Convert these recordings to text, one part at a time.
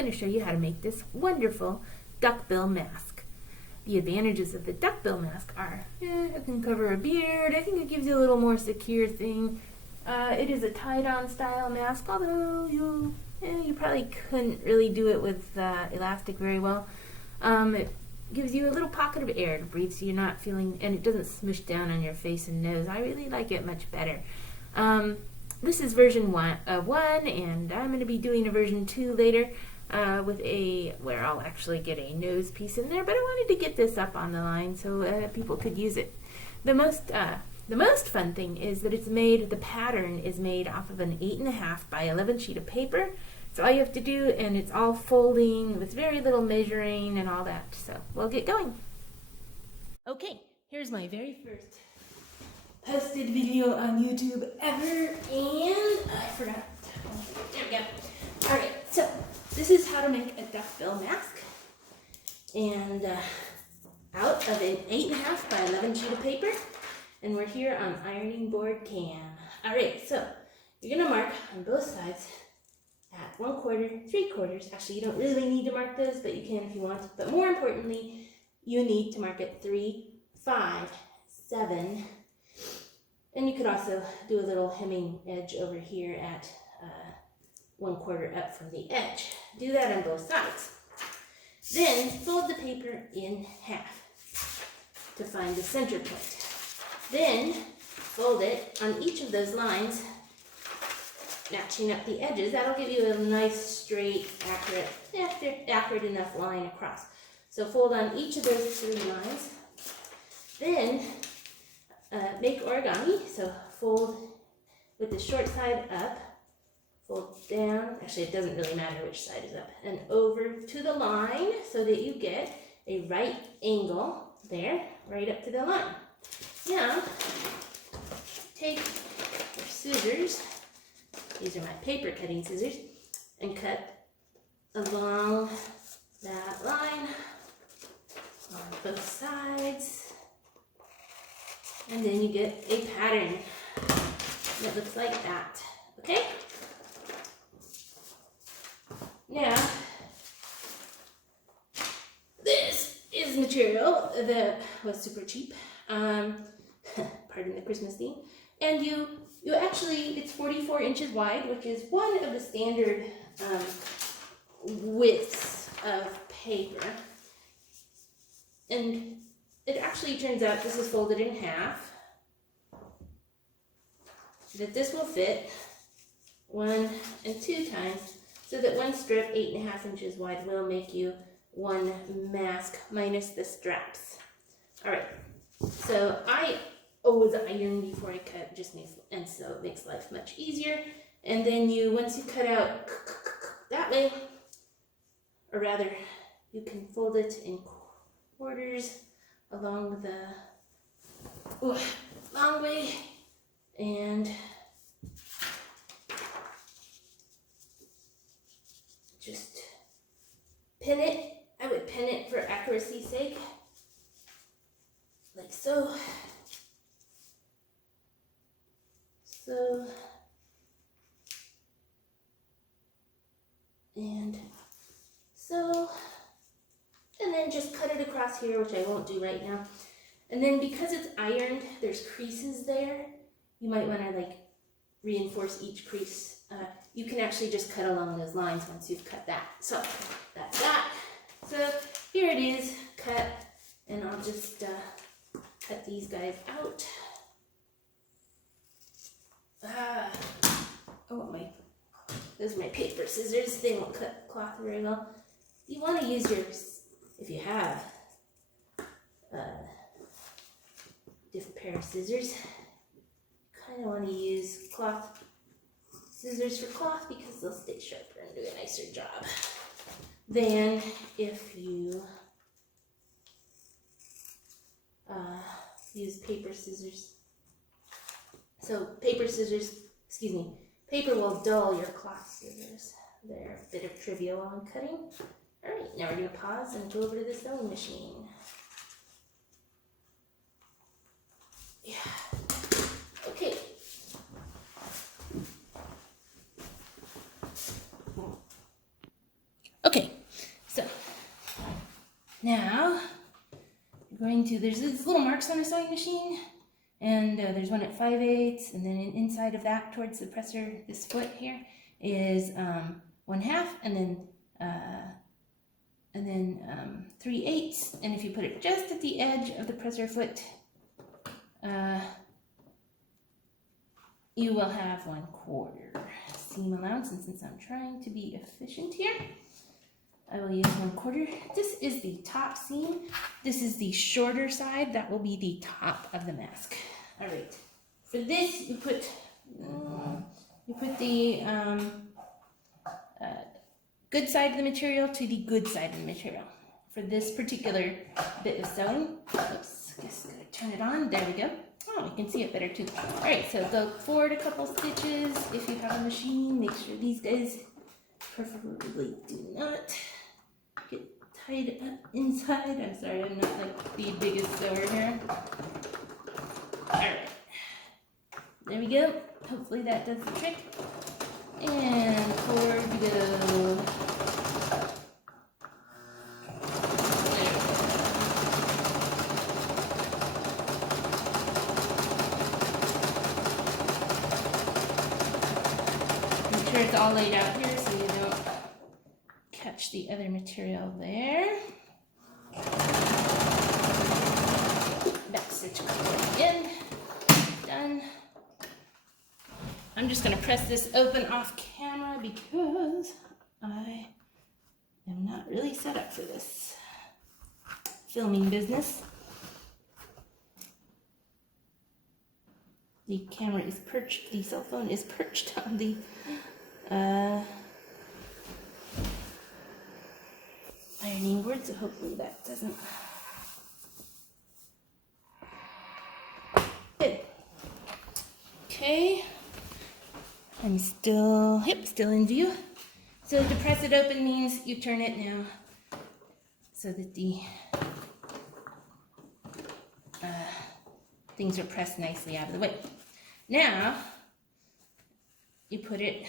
going to show you how to make this wonderful duckbill mask. The advantages of the duckbill mask are, it can cover a beard. I think it gives you a little more secure thing. It is a tied-on style mask, although you probably couldn't really do it with elastic very well. It gives you a little pocket of air to breathe so you're not feeling, and it doesn't smush down on your face and nose. I really like it much better. This is version 1, and I'm going to be doing a version 2 later where I'll actually get a nose piece in there, but I wanted to get this up on the line so people could use it. The most fun thing is that the pattern is made off of an 8.5 by 11 sheet of paper. So all you have to do, and it's all folding with very little measuring and all that. So we'll get going. Okay, here's my very first posted video on YouTube ever, and I forgot. There we go. All right, so this is how to make a duckbill mask, and out of an 8.5 by 11 sheet of paper, and we're here on ironing board cam. All right, so you're gonna mark on both sides at 1/4, 3/4. Actually, you don't really need to mark those, but you can if you want. But more importantly, you need to mark at 3, 5, 7, and you could also do a little hemming edge over here at 1/4 up from the edge. Do that on both sides. Then fold the paper in half to find the center point. Then fold it on each of those lines, matching up the edges. That'll give you a nice, straight, accurate enough line across. So fold on each of those 3 lines. Then make origami. So fold with the short side up, fold down. Actually, it doesn't really matter which side is up, and over to the line so that you get a right angle there, right up to the line. Now, take your scissors. These are my paper cutting scissors, and cut along that line on both sides, and then you get a pattern that looks like that. Okay? Now, this is material that was super cheap. Pardon the Christmas theme. And you actually, it's 44 inches wide, which is one of the standard widths of paper. And it actually turns out this is folded in half, that this will fit 1 and 2 times, so that one strip 8.5 inches wide will make you one mask minus the straps. All right, so I always iron before I cut, and so it makes life much easier. And then once you cut out that way, or rather, you can fold it in quarters along the long way, and just pin it. I would pin it for accuracy's sake, like so. And so, and then just cut it across here, which I won't do right now. And then because it's ironed, there's creases there. You might want to reinforce each crease. You can actually just cut along those lines once you've cut that. So that's that. So here it is, cut, and I'll just cut these guys out. Those are my paper scissors. They won't cut cloth very well. You want to use yours, if you have a different pair of scissors. Kind of want to use cloth scissors for cloth because they'll stay sharper and do a nicer job than if you use paper scissors. So paper will dull your cloth scissors. They're a bit of trivia while I'm cutting. All right, now we're going to pause and go over to the sewing machine. Yeah. Okay. Now, there's these little marks on a sewing machine, and there's one at 5/8, and then inside of that, towards the presser, this foot here, is 1/2, and then 3/8, and if you put it just at the edge of the presser foot, you will have 1/4 seam allowance, and since I'm trying to be efficient here, I will use 1/4. This is the top seam. This is the shorter side. That will be the top of the mask. All right. For this, you put the good side of the material to the good side of the material. For this particular bit of sewing, oops, guess I'm gonna turn it on. There we go. Oh, you can see it better too. All right, so go forward a couple stitches. If you have a machine, make sure these guys preferably do not get tied up inside. I'm sorry, I'm not like the biggest sewer here. All right, there we go. Hopefully that does the trick. And forward we go. Make sure it's all laid out here so you don't catch the other material there. Back stitch again. Done. I'm just going to press this open off camera because I am not really set up for this filming business. The camera is perched, the cell phone is perched on the ironing board, so hopefully that doesn't. Good. Okay. I'm still in view. So to press it open means you turn it now so that the things are pressed nicely out of the way. Now, you put it,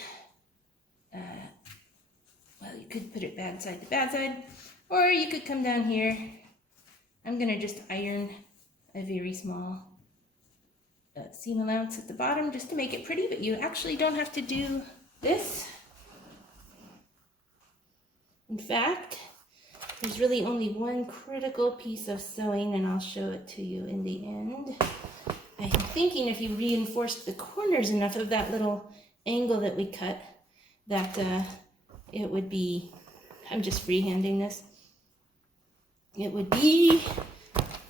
well, you could put it bad side to bad side, or you could come down here. I'm gonna just iron a very small seam allowance at the bottom just to make it pretty, but you actually don't have to do this. In fact, there's really only one critical piece of sewing, and I'll show it to you in the end. I'm thinking if you reinforced the corners enough of that little angle that we cut, that it would be, I'm just freehanding this, it would be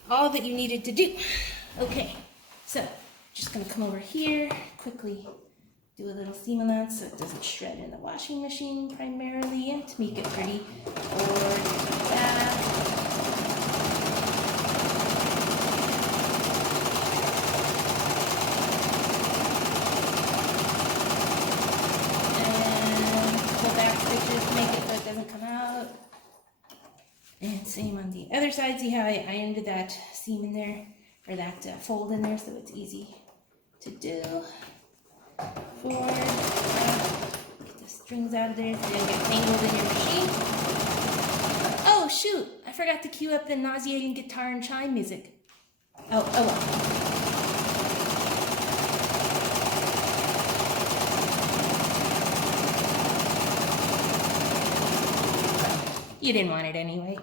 all that you needed to do. Okay, so just gonna come over here, quickly do a little seam allowance so it doesn't shred in the washing machine primarily, and to make it pretty, or that. And the back stitches make it so it doesn't come out. And same on the other side. See how I ironed that seam in there, or that fold in there, so it's easy to do. Forward, get the strings out of there so they don't get tangled in your machine. Oh shoot, I forgot to cue up the nauseating guitar and chime music. Oh well. You didn't want it anyway.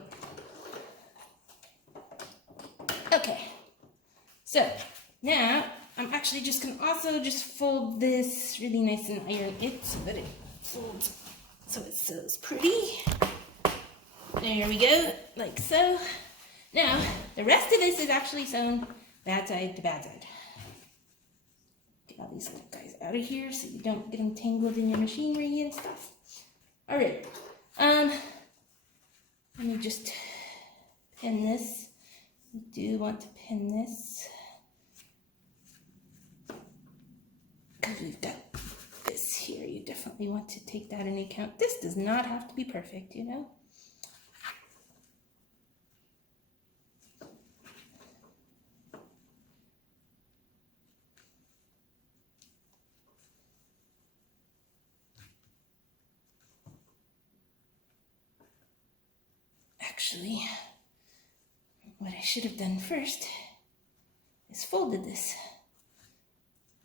Okay, so now I'm actually just going to also just fold this really nice and iron it so that it folds so it sews pretty. There we go, like so. Now, the rest of this is actually sewn bad side to bad side. Get all these little guys out of here so you don't get them tangled in your machinery and stuff. All right, let me just pin this. I do want to pin this, because we've got this here. You definitely want to take that into account. This does not have to be perfect, you know. Actually, what I should have done first is folded this,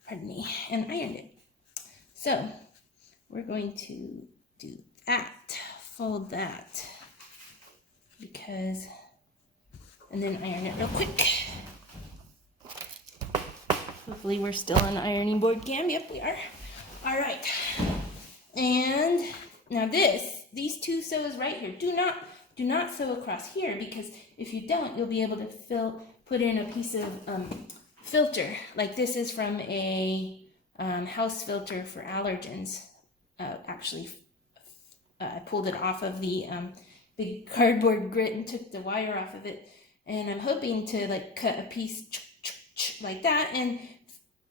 pardon me, and ironed it. So we're going to do that, fold that, because, and then iron it real quick. Hopefully we're still on ironing board cam. Yep, we are. All right. And now these two sews right here, do not sew across here, because if you don't, you'll be able to put in a piece of filter. Like this is from a house filter for allergens. Actually, I pulled it off of the big cardboard grit and took the wire off of it. And I'm hoping to like cut a piece like that and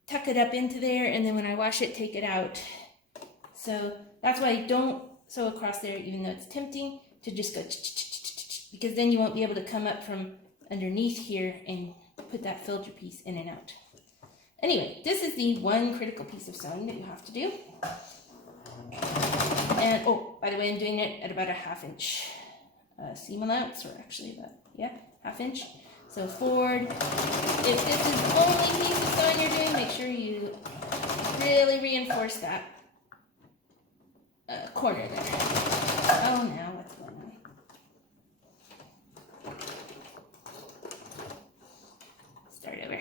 tuck it up into there, and then when I wash it, take it out. So that's why I don't sew across there, even though it's tempting to just go, because then you won't be able to come up from underneath here and put that filter piece in and out. Anyway, this is the one critical piece of sewing that you have to do. And oh, by the way, I'm doing it at about a 1/2 inch seam allowance, or actually about, yeah, 1/2 inch. So forward. If this is the only piece of sewing you're doing, make sure you really reinforce that corner there. Oh, now what's going on? Start over.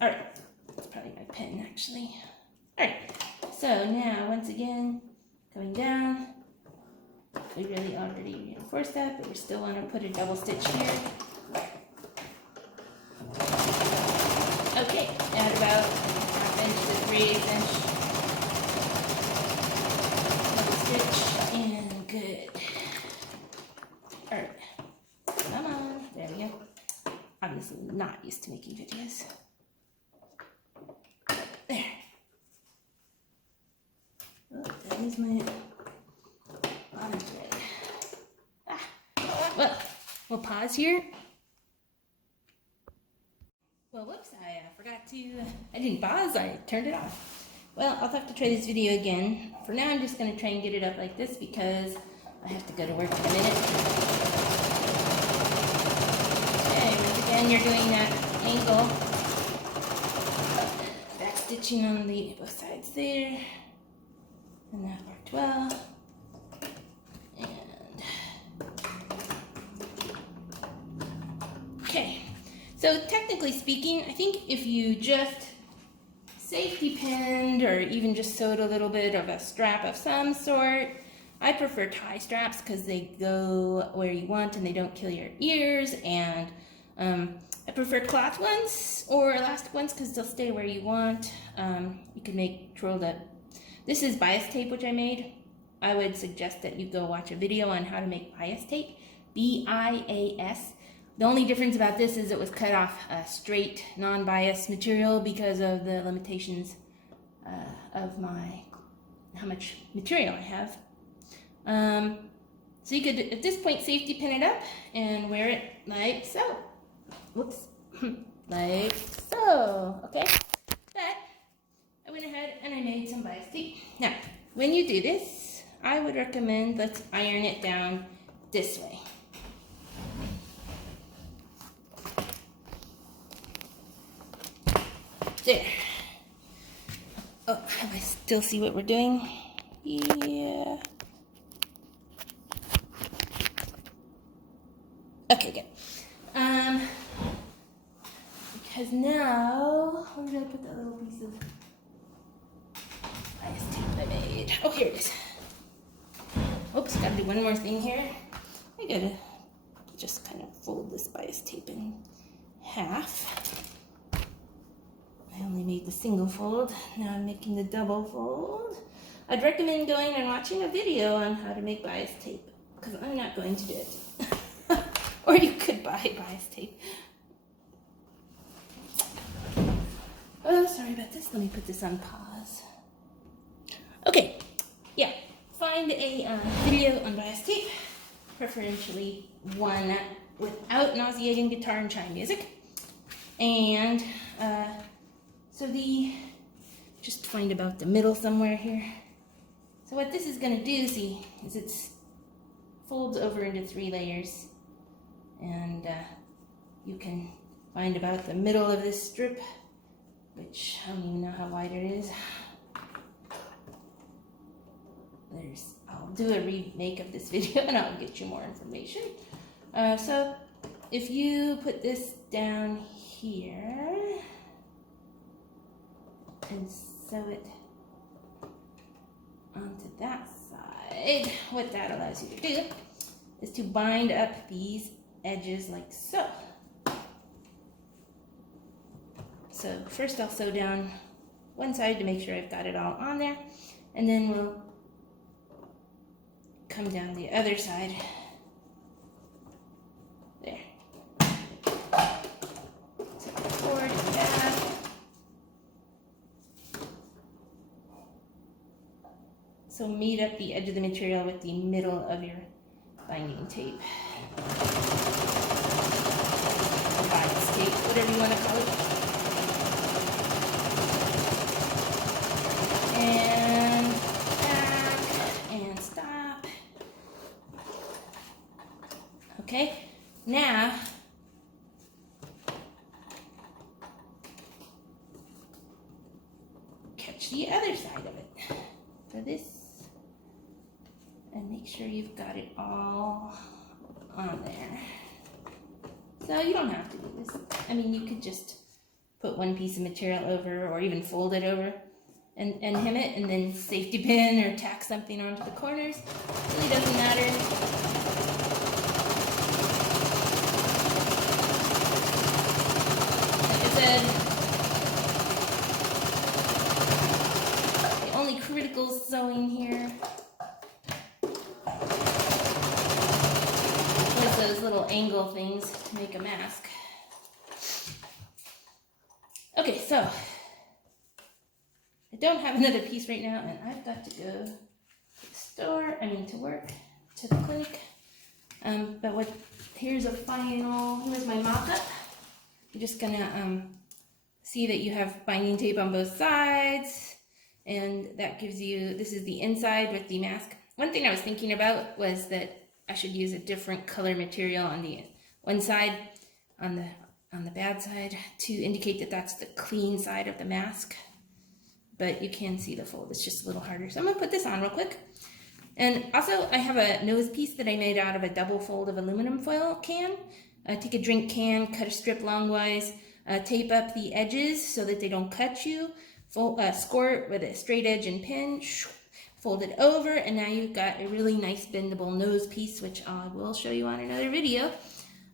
All right, that's probably my pen actually. All right, so now once again, going down. We really already reinforced that, but we still want to put a double stitch here. Okay, at about 1/2 inch to 3/8 inch. Double stitch, and good. Alright, come on, there we go. Obviously not used to making videos. There. Oh, that is my bottom thread. Well, we'll pause here. Well, whoops, I forgot to, I didn't pause, I turned it off. Well, I'll have to try this video again. For now, I'm just going to try and get it up like this because I have to go to work in a minute. Okay, once again, you're doing that angle. Back stitching on the both sides there. And that worked well. Okay, so technically speaking, I think if you just safety pinned or even just sewed a little bit of a strap of some sort, I prefer tie straps because they go where you want and they don't kill your ears, and I prefer cloth ones or elastic ones because they'll stay where you want. You can make twirled up. This is bias tape, which I made. I would suggest that you go watch a video on how to make bias tape, B-I-A-S. The only difference about this is it was cut off straight, non-bias material because of the limitations of how much material I have. So you could, at this point, safety pin it up and wear it like so. Whoops. Like so, okay? But I went ahead and I made some bias tape. Now, when you do this, I would recommend let's iron it down this way. There. Oh, can I still see what we're doing? Yeah. Okay, good. Because now, where did I put that little piece of bias tape I made? Oh, here it is. Oops, gotta do one more thing here. I gotta just kind of fold this bias tape in half. I only made the single fold. Now I'm making the double fold. I'd recommend going and watching a video on how to make bias tape because I'm not going to do it. Or you could buy bias tape. Oh, sorry about this. Let me put this on pause. Okay, yeah. Find a video on bias tape, preferentially one without nauseating guitar and chime music. And just find about the middle somewhere here. So what this is going to do, see, is it folds over into 3 layers. and you can find about the middle of this strip, which I don't even know how wide it is. I'll do a remake of this video and I'll get you more information. So if you put this down here and sew it onto that side, what that allows you to do is to bind up these edges like so. So first I'll sew down one side to make sure I've got it all on there, and then we'll come down the other side. There. So forward and back. So meet up the edge of the material with the middle of your binding tape. Or bias tape, whatever you want to call it. And back and stop. Okay, now catch the other side of it for this and make sure you've got it all on there. So you don't have to do this. I mean, you could just put one piece of material over or even fold it over and hem it and then safety pin or tack something onto the corners. It really doesn't matter. The only critical sewing here was those little angle things to make a mask. Okay, so I don't have another piece right now, and I've got to go to the store, to work, to the clinic. But here's my mock-up. You're just gonna see that you have binding tape on both sides, and that gives you, this is the inside with the mask. One thing I was thinking about was that I should use a different color material on the one side, on the bad side, to indicate that that's the clean side of the mask. But you can see the fold, it's just a little harder. So I'm gonna put this on real quick. And also I have a nose piece that I made out of a double fold of aluminum foil can. Take a drink can, cut a strip longwise, tape up the edges so that they don't cut you, score it with a straight edge and pin, fold it over, and now you've got a really nice bendable nose piece, which I will show you on another video.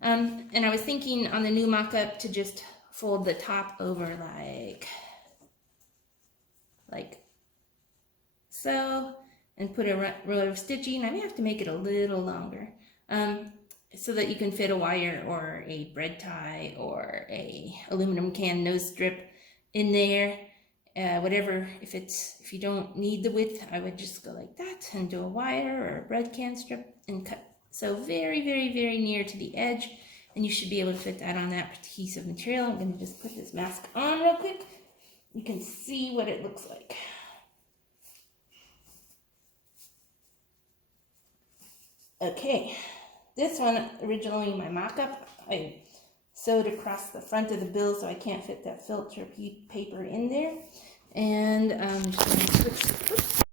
And I was thinking on the new mock-up to just fold the top over like so, and put a row of stitching. I may have to make it a little longer so that you can fit a wire or a bread tie or a aluminum can nose strip in there. Whatever, if you don't need the width, I would just go like that and do a wire or a bread can strip and cut. So very, very, very near to the edge, and you should be able to fit that on that piece of material. I'm going to just put this mask on real quick. You can see what it looks like. Okay, this one, originally my mock-up, I sewed across the front of the bill so I can't fit that filter paper in there. And I'm just going to switch, oops,